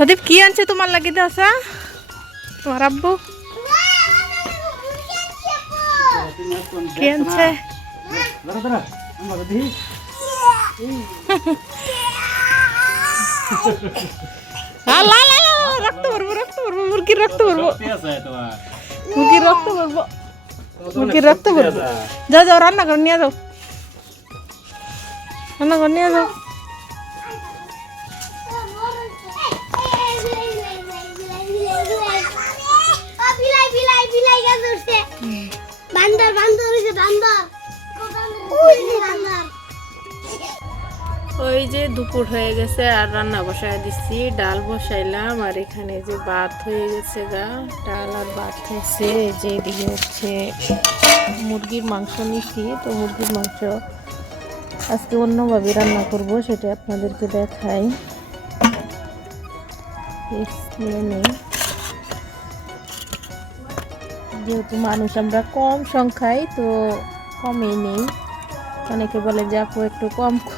সদীপ কি আনছে তোমার লাগি দাসা তোমার আব্বু কি আনছে রক্ত ভরবো মুরগির রক্ত ভরবো মুরগির রক্ত ভরবো যাও যাও রান্না করে নিয়ে যাও ওই যে দুপুর হয়ে গেছে আর রান্না বসায় দিচ্ছি ডাল বসাইলাম আর এখানে যে ভাত হয়ে গেছে গা ডাল আর ভাত হয়েছে যে এদিকে হচ্ছে মুরগির মাংস নিচ্ছি তো মুরগির মাংস আজকে অন্যভাবে রান্না করব সেটা আপনাদেরকে দেখাই নিয়ে নেই যেহেতু মানুষ আমরা কম সংখ্যায় তো কমই নেই অনেকে বলে যে আপু একটু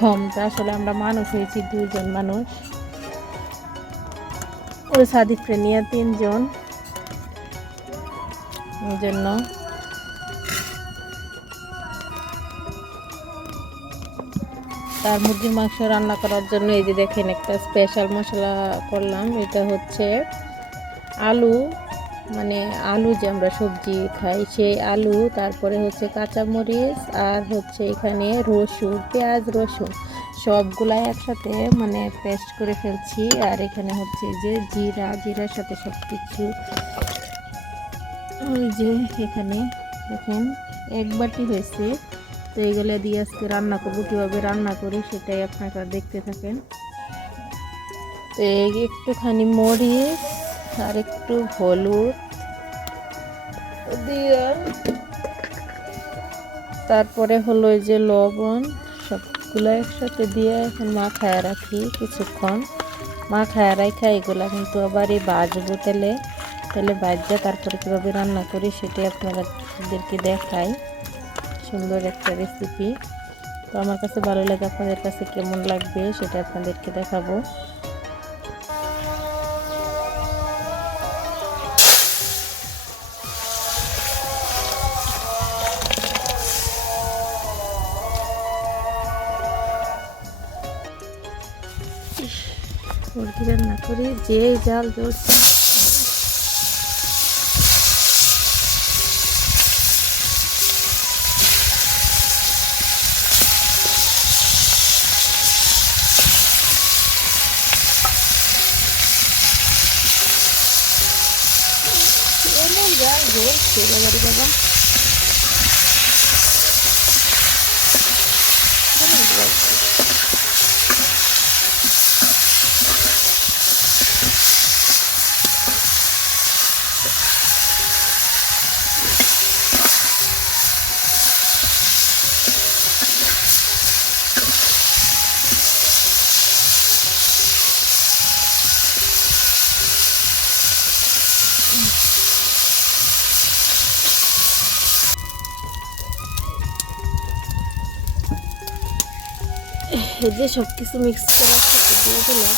কম তা আসলে আমরা মানুষ হয়েছি 2 জন মানুষ ওই সাদিককে নিয়ে 3 জন এই জন্য তার মুরগির মাংস রান্না করার জন্য এই যে দেখেন একটা স্পেশাল মশলা করলাম এটা হচ্ছে আলু মানে আলু যে আমরা সবজি খাই সেই আলু তারপরে হচ্ছে কাঁচামরিচ আর হচ্ছে এখানে রসুন পেঁয়াজ রসুন সবগুলাই একসাথে মানে পেস্ট করে ফেলছি আর এখানে হচ্ছে যে জিরার সাথে সব কিছু ওই যে এখানে দেখেন 1 বাটি হয়েছে তো এইগুলো দিয়ে আজকে রান্না করবো কীভাবে রান্না করি সেটাই আপনারা দেখতে থাকেন তো একটুখানি মরিচ আর একটু হলুদ দিয়ে তারপরে হলো এই যে লবণ সবগুলো একসাথে দিয়ে এখন মাখায় রাখি কিছুক্ষণ মাখায় রাখা এগুলো কিন্তু আবার এই ভাজবো তেলে ভাজা তারপরে কীভাবে রান্না করি সেটাই আপনাদেরকে দেখাই সুন্দর একটা রেসিপি তো আমার কাছে ভালো লাগে আপনাদের কাছে কেমন লাগবে সেটা আপনাদেরকে দেখাবো মুরগি রান্না করি যে জাল জ্বলছে এমন জাল জ্বলছে বাবারি বাবা এই যে সব কিছু মিক্স করে দিয়ে দিলাম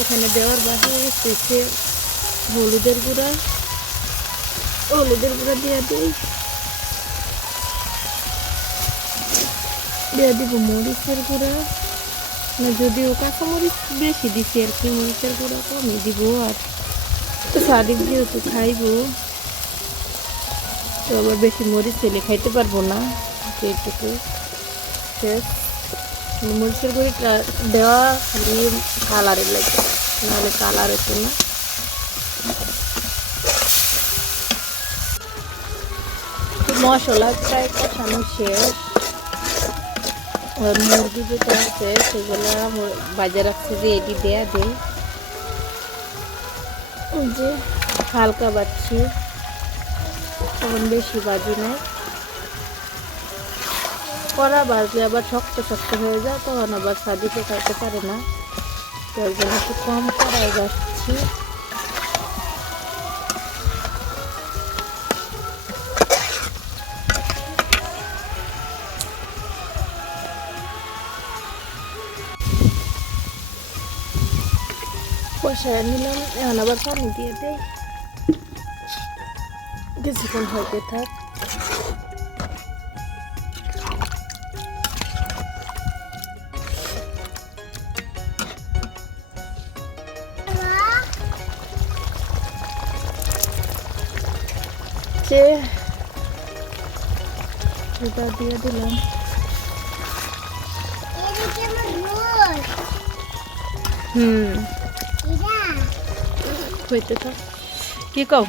এখানে দেওয়ার বাকি হচ্ছে হলুদের গুঁড়া দিয়ে দিব মরিচের গুঁড়া যদিও কাঁচামরিচ বেশি দিচ্ছি আর কি মরিচের গুঁড়া কমই দিব আর সাদিক যেহেতু খাইবো তো আবার বেশি মরিচ তেলে খাইতে পারবো না এইটুকু মরিচের গুঁড়িটা দেওয়া খালি কালারের লাগে নাহলে কালার হতো না মশলা প্রায় কষানো শেষ আর মুরগি যেটা আছে সেগুলো বাজার রাখছে যে এটি দেয়া দেয় যে হালকা বাচ্ছি তখন বেশি বাজি না কড়া বাজলে আবার শক্ত হয়ে যায় তখন আবার সাদিকে খাইতে পারে না তার জন্য একটু কম কড়াই বাজছি কষায় নিলাম, এখন আবার পানি দিয়ে দেই, কিছুক্ষণ হইতে থাক। এটা দিয়ে দিলাম। হইতে থাক। কি কও?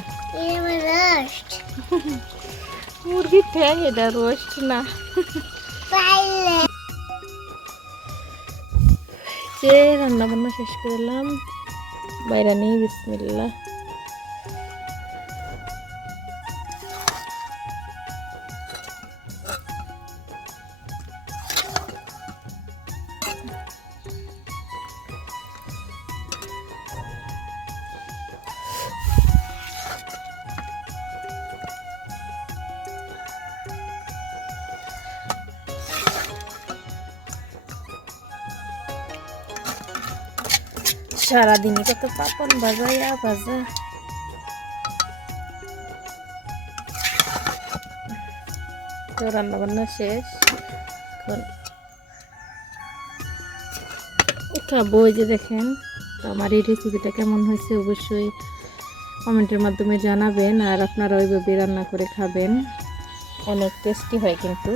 মুরগির ঠ্যাং, এটা রোস্ট না। যে রান্না বান্না শেষ করলাম, বাইরে নেই, বিসমিল্লাহ। সারাদিনই কত পাপন ভাজা ভাজা। তো রান্না বান্না শেষ, এখন খাবো। ওই যে দেখেন, তো আমার এই রেসিপিটা কেমন হয়েছে অবশ্যই কমেন্টের মাধ্যমে জানাবেন, আর আপনারা ওইভাবে রান্না করে খাবেন, অনেক টেস্টি হয় কিন্তু।